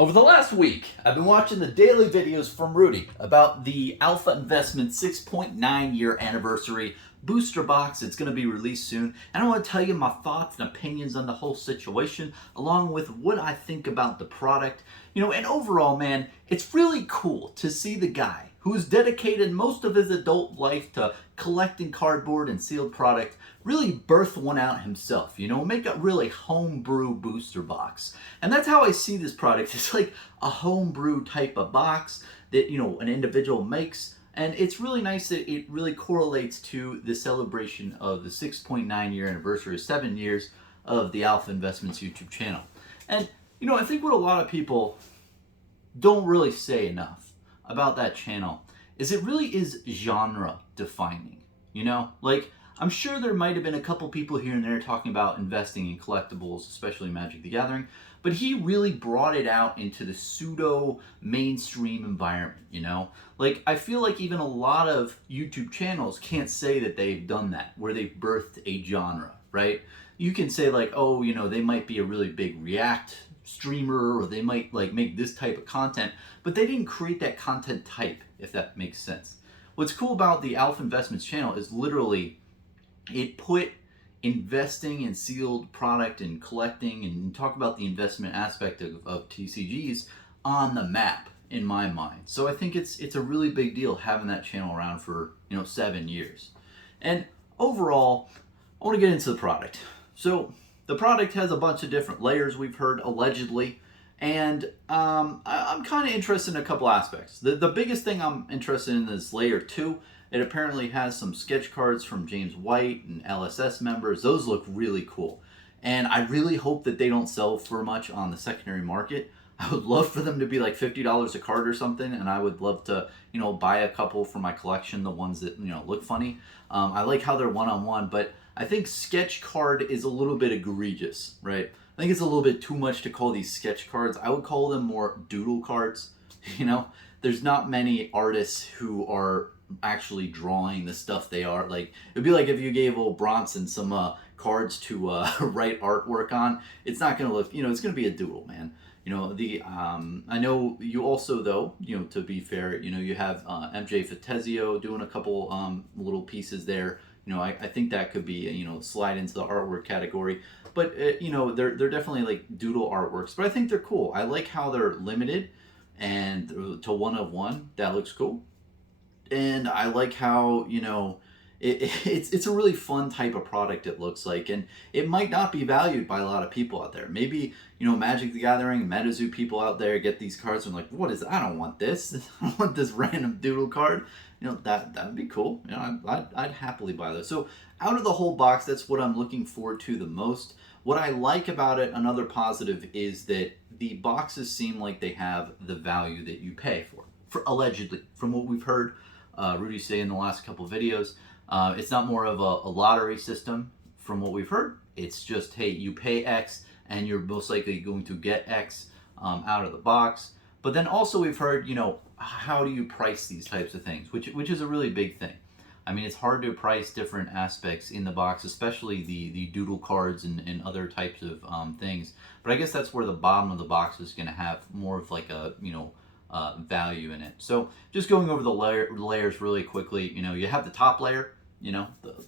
Over the last week, I've been watching the daily videos from Rudy about the Alpha Investment 6.9 year anniversary booster box. It's going to be released soon, and I want to tell you my thoughts and opinions on the whole situation, along with what I think about the product. And overall, man, it's really cool to see the guy who's dedicated most of his adult life to collecting cardboard and sealed product really birth one out himself, make a really homebrew booster box. And that's how I see this product. It's like a homebrew type of box that, an individual makes. And it's really nice that it really correlates to the celebration of the 6.9 year anniversary, 7 years of the Alpha Investments YouTube channel. And, I think what a lot of people don't really say enough about that channel is it really is genre defining. I'm sure there might have been a couple people here and there talking about investing in collectibles, especially Magic the Gathering, but he really brought it out into the pseudo mainstream environment, I feel like even a lot of YouTube channels can't say that they've done that, where they've birthed a genre, right? You can say they might be a really big React streamer, or they might make this type of content, but they didn't create that content type, if that makes sense. What's cool about the Alpha Investments channel is literally it put investing in sealed product and collecting and talk about the investment aspect of TCGs on the map in my mind. So I think it's a really big deal having that channel around for 7 years. And overall, I want to get into the product. So the product has a bunch of different layers, we've heard, allegedly. And I'm kind of interested in a couple aspects. The biggest thing I'm interested in is layer 2. It apparently has some sketch cards from James White and LSS members. Those look really cool. And I really hope that they don't sell for much on the secondary market. I would love for them to be like $50 a card or something, and I would love to, buy a couple for my collection, the ones that, look funny. I like how they're one-on-one, but I think sketch card is a little bit egregious, right? I think it's a little bit too much to call these sketch cards. I would call them more doodle cards, There's not many artists who are actually drawing the stuff they are. It'd be like if you gave old Bronson some cards to write artwork on. It's not going to look, it's going to be a doodle, man. I know you also, though, to be fair, you have MJ Fatezio doing a couple little pieces there. I think that could be, slide into the artwork category. But, they're definitely like doodle artworks. But I think they're cool. I like how they're limited and to 1 of 1. That looks cool. And I like how, it's a really fun type of product, it looks like. And it might not be valued by a lot of people out there. Maybe, Magic the Gathering, MetaZoo people out there get these cards and like, what is, I don't want this. I don't want this random doodle card. That would be cool. I'd happily buy those. So out of the whole box, that's what I'm looking forward to the most. What I like about it, another positive, is that the boxes seem like they have the value that you pay for allegedly, from what we've heard Rudy say in the last couple of videos. It's not more of a lottery system from what we've heard. It's just, hey, you pay X and you're most likely going to get X out of the box. But then also we've heard, how do you price these types of things, which is a really big thing. I mean, it's hard to price different aspects in the box, especially the doodle cards and other types of things. But I guess that's where the bottom of the box is going to have more of like a, value in it. So just going over the layers really quickly, you have the top layer,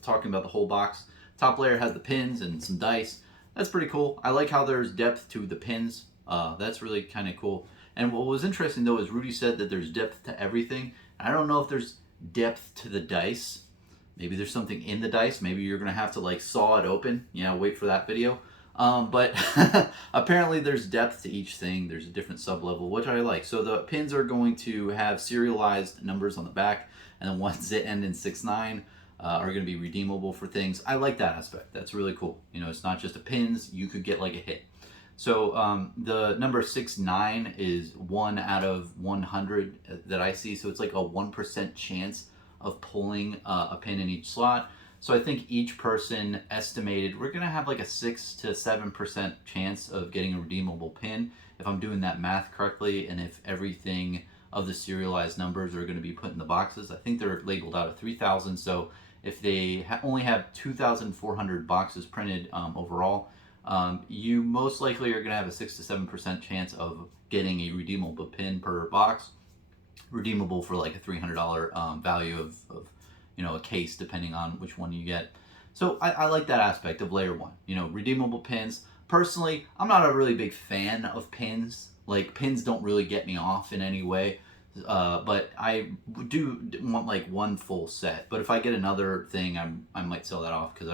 talking about the whole box. Top layer has the pins and some dice. That's pretty cool. I like how there's depth to the pins. That's really kind of cool. And what was interesting, though, is Rudy said that there's depth to everything. I don't know if there's depth to the dice. Maybe there's something in the dice. Maybe you're going to have to saw it open. Wait for that video. But apparently there's depth to each thing. There's a different sub-level, which I like. So the pins are going to have serialized numbers on the back, and the ones that end in 6-9 are going to be redeemable for things. I like that aspect. That's really cool. It's not just a pins. You could get like a hit. So the number 6-9 is 1 out of 100 that I see. So it's like a 1% chance of pulling a pin in each slot. So I think each person estimated we're going to have like a 6 to 7% chance of getting a redeemable pin, if I'm doing that math correctly, and if everything of the serialized numbers are going to be put in the boxes. I think they're labeled out of 3,000. So if they only have 2,400 boxes printed overall, you most likely are going to have a 6 to 7% chance of getting a redeemable pin per box, redeemable for like a $300 value of a case, depending on which one you get. So I like that aspect of layer one. Redeemable pins. Personally, I'm not a really big fan of pins. Like, pins don't really get me off in any way. But I do want like one full set. But if I get another thing, I might sell that off, because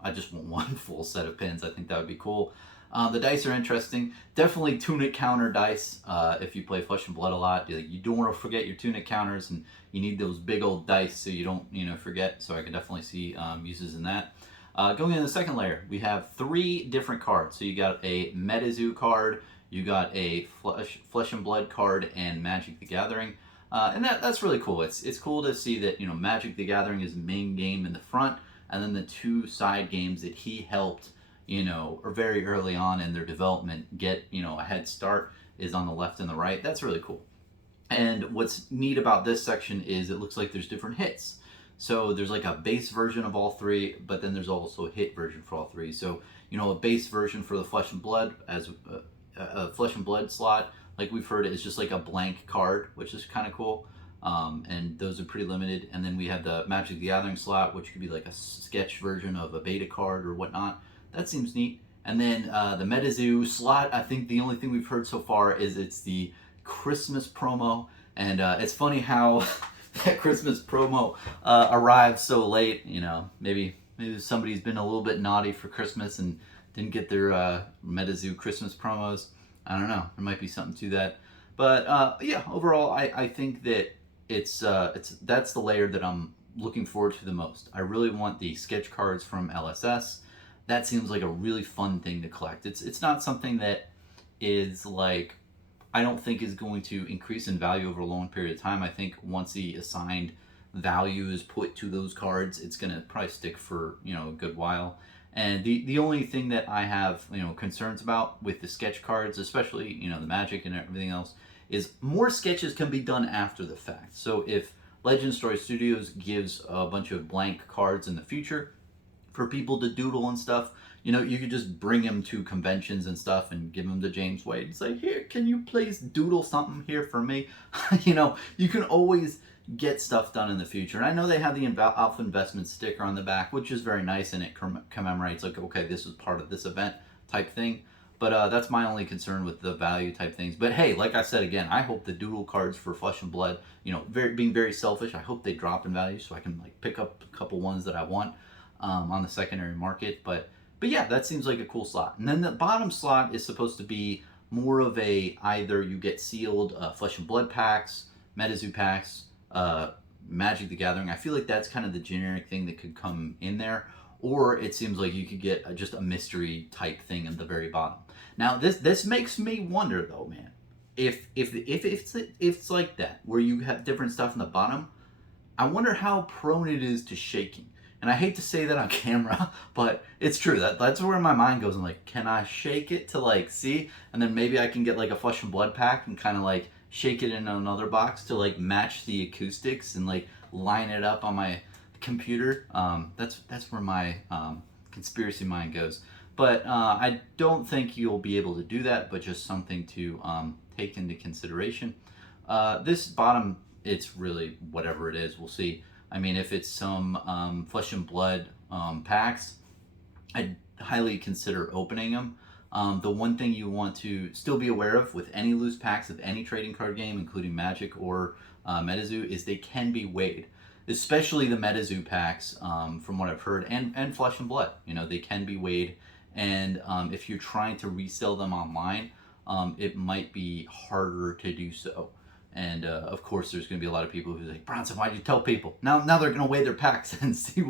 I just want one full set of pins. I think that would be cool. The dice are interesting. Definitely tunic counter dice. If you play Flesh and Blood a lot, you don't want to forget your tunic counters, and you need those big old dice so you don't forget. So I can definitely see uses in that. Going into the second layer, we have 3 different cards. So you got a MetaZoo card, you got a Flesh and Blood card, and Magic the Gathering. And that's really cool. It's cool to see that Magic the Gathering is the main game in the front, and then the 2 side games that he helped or very early on in their development get a head start is on the left and the right. That's really cool. And what's neat about this section is it looks like there's different hits. So there's like a base version of all 3, but then there's also a hit version for all 3. So a base version for the Flesh and Blood, as a Flesh and Blood slot, like we've heard, is just like a blank card, which is kind of cool. And those are pretty limited. And then we have the Magic the Gathering slot, which could be like a sketch version of a beta card or whatnot. That seems neat. And then the MetaZoo slot, I think the only thing we've heard so far is it's the Christmas promo. And it's funny how that Christmas promo arrived so late. Maybe somebody's been a little bit naughty for Christmas and didn't get their MetaZoo Christmas promos. I don't know. There might be something to that. But yeah, overall, I think that that's the layer that I'm looking forward to the most. I really want the sketch cards from LSS. That seems like a really fun thing to collect. It's not something that is like, I don't think is going to increase in value over a long period of time. I think once the assigned value is put to those cards, it's going to probably stick for a good while. And the only thing that I have concerns about with the sketch cards, especially the Magic and everything else, is more sketches can be done after the fact. So if Legend Story Studios gives a bunch of blank cards in the future for people to doodle and stuff, you could just bring them to conventions and stuff and give them to James Wade and say, here, can you please doodle something here for me? You can always get stuff done in the future. And I know they have the Alpha Investment sticker on the back, which is very nice, and it commemorates like, okay, this was part of this event type thing. But that's my only concern with the value type things. But hey, like I said again, I hope the doodle cards for Flesh and Blood, being very selfish, I hope they drop in value so I can like pick up a couple ones that I want on the secondary market. But yeah, that seems like a cool slot. And then the bottom slot is supposed to be more of a, either you get sealed Flesh and Blood packs, MetaZoo packs, Magic the Gathering. I feel like that's kind of the generic thing that could come in there. Or it seems like you could get just a mystery type thing at the very bottom. Now this makes me wonder though, man. If it's like that, where you have different stuff in the bottom, I wonder how prone it is to shaking. And I hate to say that on camera, but it's true. That's where my mind goes. I'm like, can I shake it to like see? And then maybe I can get like a Flesh and Blood pack and kind of like shake it in another box to like match the acoustics and like line it up on my computer. That's where my conspiracy mind goes. But I don't think you'll be able to do that, but just something to take into consideration. This bottom, it's really whatever it is. We'll see. I mean, if it's some Flesh and Blood packs, I'd highly consider opening them. The one thing you want to still be aware of with any loose packs of any trading card game, including Magic or MetaZoo, is they can be weighed. Especially the MetaZoo packs, from what I've heard, and Flesh and Blood. They can be weighed. And if you're trying to resell them online, it might be harder to do so. And of course, there's going to be a lot of people who's like, Bronson, why'd you tell people? Now they're going to weigh their packs and see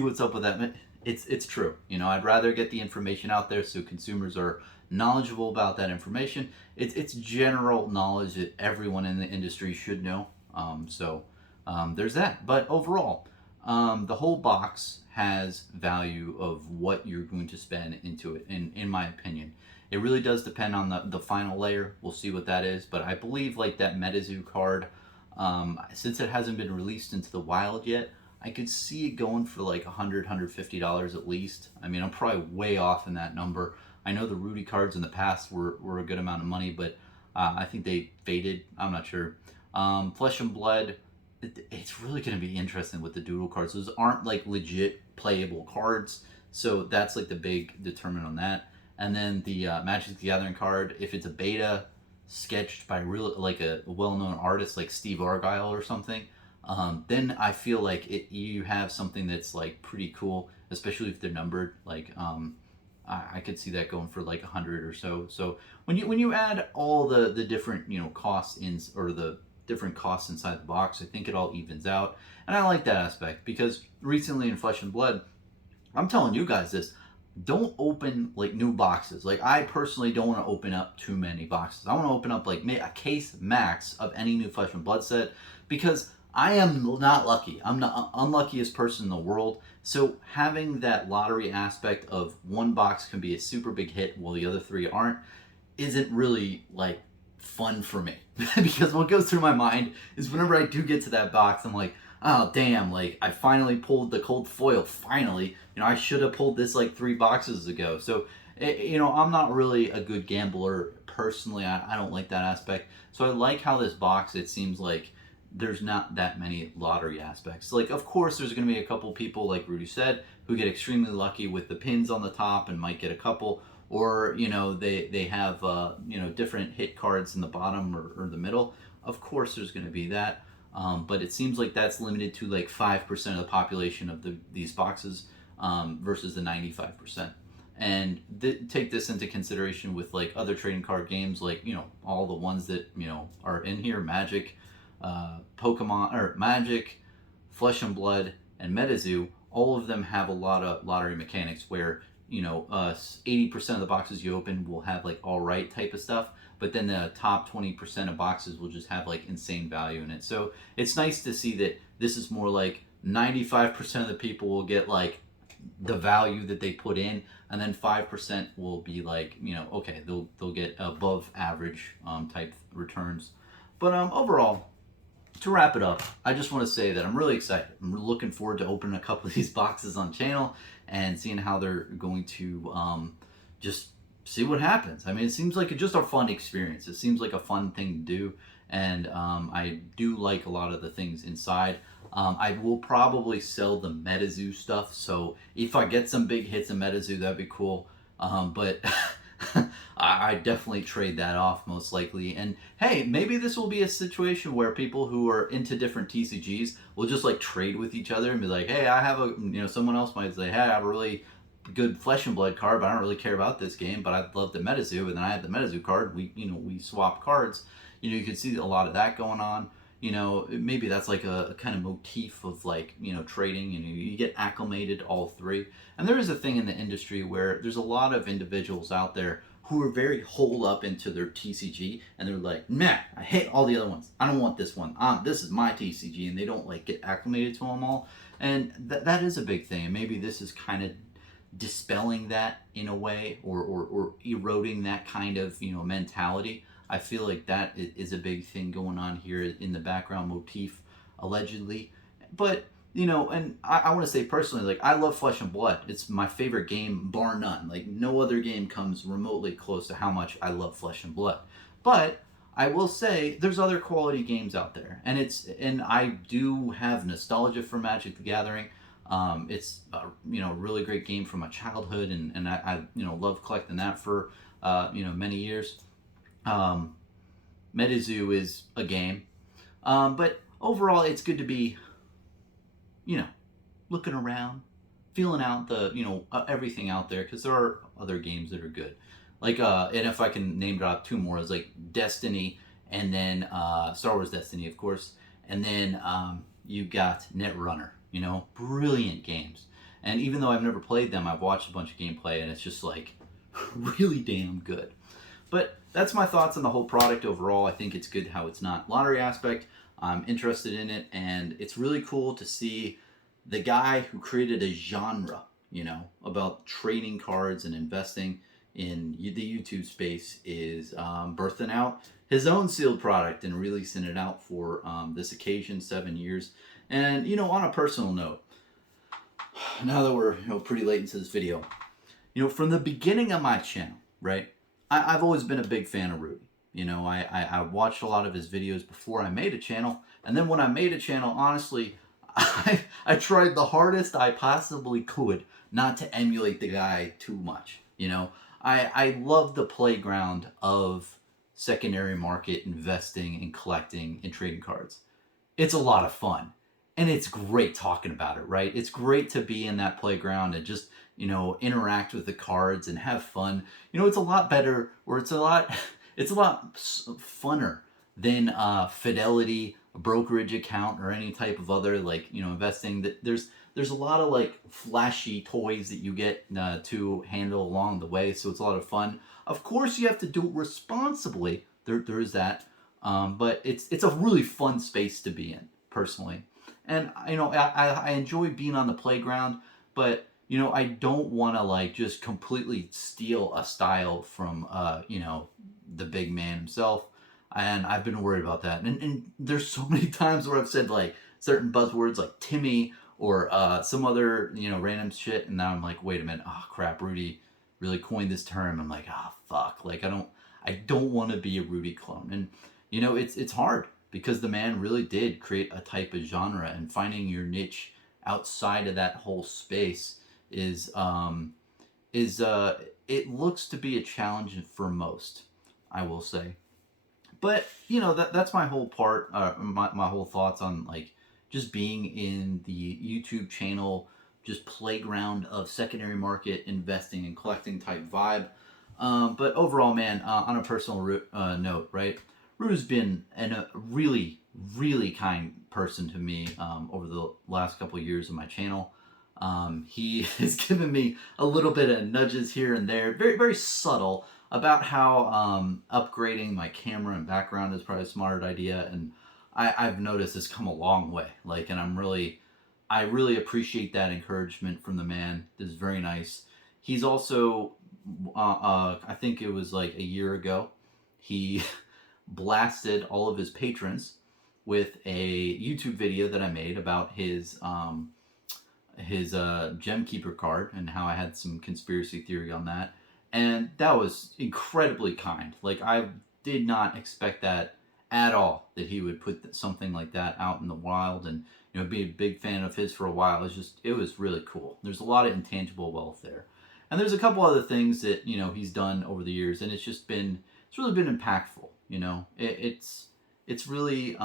what's up with that. It's true. I'd rather get the information out there so consumers are knowledgeable about that information. It's general knowledge that everyone in the industry should know. There's that. But overall, the whole box has value of what you're going to spend into it, in my opinion. It really does depend on the final layer. We'll see what that is. But I believe like that MetaZoo card, since it hasn't been released into the wild yet, I could see it going for like $100, $150 at least. I mean, I'm probably way off in that number. I know the Rudy cards in the past were a good amount of money, but I think they faded. I'm not sure. Flesh and Blood, it's really going to be interesting with the doodle cards. Those aren't like legit playable cards, so that's like the big determinant on that. And then the Magic the Gathering card, if it's a beta sketched by real like a well-known artist like Steve Argyle or something, then I feel like you have something that's like pretty cool, especially if they're numbered. Like I could see that going for like 100 or so. So when you add all the different costs in, or the different costs inside the box, I think it all evens out, and I like that aspect because recently in Flesh and Blood, I'm telling you guys this. Don't open like new boxes. Like I personally don't want to open up too many boxes. I want to open up like a case max of any new Flesh and Blood set because I am not lucky. I'm the unluckiest person in the world. So having that lottery aspect of one box can be a super big hit while the other three aren't, isn't really like fun for me. Because what goes through my mind is whenever I do get to that box, I'm like, oh damn, like I finally pulled the cold foil. Finally, I should have pulled this like 3 boxes ago. So I'm not really a good gambler personally. I don't like that aspect. So I like how this box, it seems like there's not that many lottery aspects. Like, of course, there's going to be a couple people, like Rudy said, who get extremely lucky with the pins on the top and might get a couple, or they have different hit cards in the bottom or the middle. Of course, there's going to be that, but it seems like that's limited to like 5% of the population of these boxes versus the 95%. And take this into consideration with like other trading card games, like all the ones that are in here, Magic, Pokemon, or Magic, Flesh and Blood, and MetaZoo. All of them have a lot of lottery mechanics where 80% of the boxes you open will have like all right type of stuff, but then the top 20% of boxes will just have like insane value in it. So it's nice to see that this is more like 95% of the people will get like the value that they put in, and then 5% will be like okay, they'll get above average type returns. But overall, to wrap it up, I just want to say that I'm really excited. I'm looking forward to opening a couple of these boxes on channel and seeing how they're going to just see what happens. I mean, it seems like just a fun experience. It seems like a fun thing to do, and I do like a lot of the things inside. I will probably sell the MetaZoo stuff, so if I get some big hits in MetaZoo, that'd be cool. But I definitely trade that off most likely. And hey, maybe this will be a situation where people who are into different TCGs will just like trade with each other and be like, hey, I have someone else might say, hey, I have a really good Flesh and Blood card, but I don't really care about this game, but I love the MetaZoo, and then I have the MetaZoo card. We swap cards. You can see a lot of that going on. Maybe that's like a kind of motif of like, trading, you get acclimated all three. And there is a thing in the industry where there's a lot of individuals out there who are very holed up into their TCG, and they're like, nah, I hate all the other ones. I don't want this one. This is my TCG, and they don't like get acclimated to them all. And that is a big thing. And maybe this is kind of dispelling that in a way, or eroding that kind of, mentality. I feel like that is a big thing going on here in the background motif, allegedly. But, and I want to say personally, like, I love Flesh and Blood. It's my favorite game, bar none. Like, no other game comes remotely close to how much I love Flesh and Blood. But I will say there's other quality games out there. And I do have nostalgia for Magic the Gathering. It's a really great game from my childhood, and I love collecting that for many years. MetaZoo is a game, but overall it's good to be looking around, feeling out the everything out there, because there are other games that are good, like and if I can name drop 2 more, is like Destiny, and then Star Wars Destiny, of course, and then you got Netrunner. Brilliant games. And even though I've never played them, I've watched a bunch of gameplay, and it's just like really damn good. But that's my thoughts on the whole product overall. I think it's good how it's not lottery aspect. I'm interested in it, and it's really cool to see the guy who created a genre, about trading cards and investing in the YouTube space is birthing out his own sealed product and releasing it out for this occasion, 7 years. And, on a personal note, now that we're pretty late into this video, From the beginning of my channel, right? I've always been a big fan of Rudy. I watched a lot of his videos before I made a channel, and then when I made a channel, honestly, I tried the hardest I possibly could not to emulate the guy too much. I love the playground of secondary market investing and collecting and trading cards. It's a lot of fun, and it's great talking about it, right? It's great to be in that playground and just interact with the cards and have fun. It's a lot better, or it's a lot funner than Fidelity, a brokerage account, or any type of other like investing. That there's a lot of like flashy toys that you get to handle along the way, so it's a lot of fun. Of course, you have to do it responsibly. There is that, but it's a really fun space to be in personally, and I enjoy being on the playground, but I don't want to like just completely steal a style from the big man himself, and I've been worried about that. And there's so many times where I've said like certain buzzwords like Timmy or some other random shit, and now I'm like, wait a minute, oh crap, Rudy really coined this term. I'm like, ah, fuck, like I don't want to be a Rudy clone, and it's hard because the man really did create a type of genre, and finding your niche outside of that whole space is it looks to be a challenge for most, I will say. But that's my whole part, my whole thoughts on like just being in the YouTube channel, just playground of secondary market investing and collecting type vibe. But overall, man, on a personal note, right? Ru's been a really, really kind person to me over the last couple of years of my channel. He has given me a little bit of nudges here and there, very, very subtle, about how upgrading my camera and background is probably a smart idea. And I've noticed it's come a long way. Like, and I really appreciate that encouragement from the man. This is very nice. He's also, I think it was like a year ago, he blasted all of his patrons with a YouTube video that I made about his Gem Keeper card and how I had some conspiracy theory on that. And that was incredibly kind. Like, I did not expect that at all, that he would put something like that out in the wild, and be a big fan of his for a while. It was really cool. There's a lot of intangible wealth there. And there's a couple other things that he's done over the years, and it's really been impactful. It's really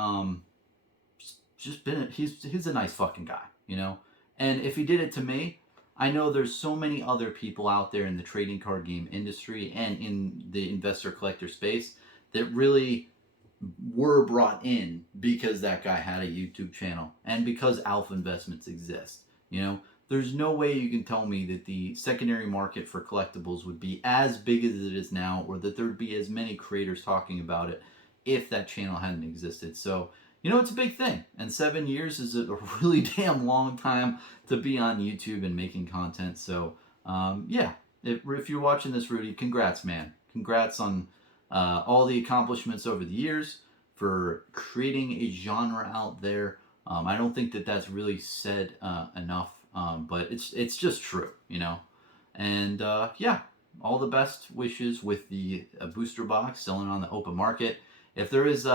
just been he's a nice fucking guy. And if he did it to me, I know there's so many other people out there in the trading card game industry and in the investor collector space that really were brought in because that guy had a YouTube channel and because Alpha Investments exist. There's no way you can tell me that the secondary market for collectibles would be as big as it is now, or that there'd be as many creators talking about it if that channel hadn't existed. So it's a big thing, and 7 years is a really damn long time to be on YouTube and making content. So, yeah, if you're watching this, Rudy, congrats, man. Congrats on all the accomplishments over the years, for creating a genre out there. I don't think that that's really said enough, but it's just true, And yeah, all the best wishes with the booster box selling on the open market. If there is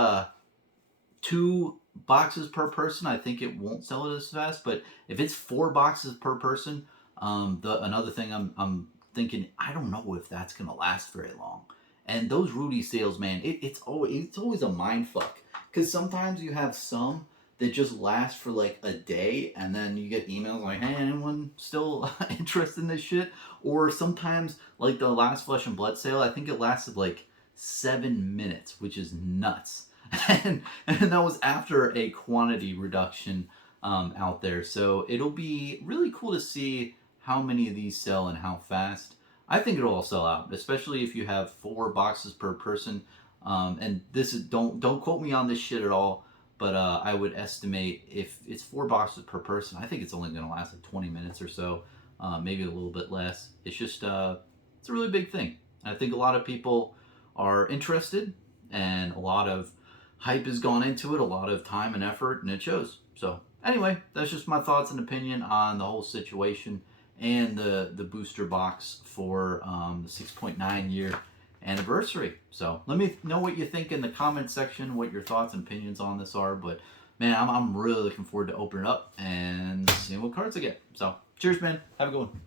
2 boxes per person, I think it won't sell it as fast. But if it's 4 boxes per person, another thing I'm thinking, I don't know if that's gonna last very long. And those Rudy sales, man, it's always a mind fuck, because sometimes you have some that just last for like a day, and then you get emails like, hey, anyone still interested in this shit? Or sometimes, like the last Flesh and Blood sale, I think it lasted like 7 minutes, which is nuts. And that was after a quantity reduction out there. So it'll be really cool to see how many of these sell and how fast. I think it'll all sell out, especially if you have 4 boxes per person. And this is don't quote me on this shit at all, but I would estimate if it's 4 boxes per person, I think it's only going to last like 20 minutes or so, maybe a little bit less. It's just it's a really big thing. I think a lot of people are interested, and a lot of hype has gone into it, a lot of time and effort, and it shows. So anyway, that's just my thoughts and opinion on the whole situation. and the booster box for the 6.9 year anniversary. So let me know what you think in the comment section, what your thoughts and opinions on this are. But man, I'm really looking forward to opening it up and seeing what cards I get. So cheers, man. Have a good one.